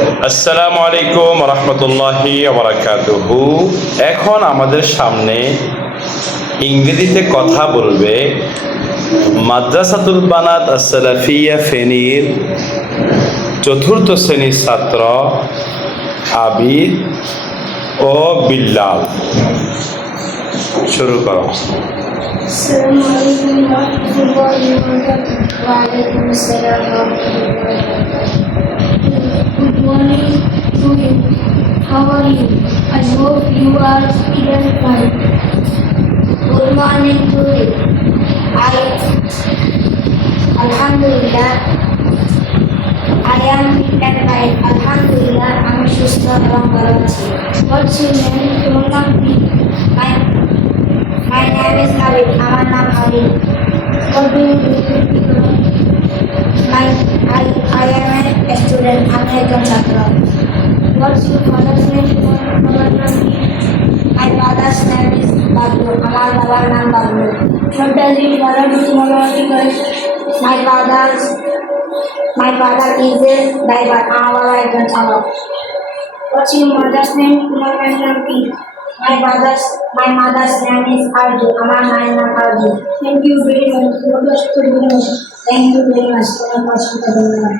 আসসালামু আলাইকুম রহমতুল্লাহি বারাকাতুহু। এখন আমাদের সামনে ইংরেজিতে কথা বলবে মাদ্রাসাতুল বানাত আস-সালাফিয়া ফেনীর চতুর্থ শ্রেণীর ছাত্র আবিদ ও বিল্লাল। শুরু করো। আসসালামু আলাইকুম ওয়া রাহমাতুল্লাহি ওয়া বারাকাতুহু। ওয়া আলাইকুম আসসালাম ওয়া রাহমাতুল্লাহি ওয়া বারাকাতুহু। Good morning to you. How are you? I hope you are still fine. Good morning to you. Alhamdulillah, I am fit and fine. Alhamdulillah, আমি সুস্থ এবং ভালো আছি। What's your name? তোমার নাম কি? My name is Abid. আমার নাম Abid. What do you do? I am a student. আমি একজন ছাত্র। What's your father's name? তোমার বাবার নাম কি? My father's name is Bablu. আমার বাবার নাম Bablu. What does your father do? তোমার বাবা কি করে? My father is a driver. আমার বাবা একজন চালক। What's your mother's name? তোমার মায়ের নাম কি? My mother's name is Arju. আমার মায়ের নাম Arju. Thank you very much. Thank you very much. তোমার পছন্দ ধন্যবাদ।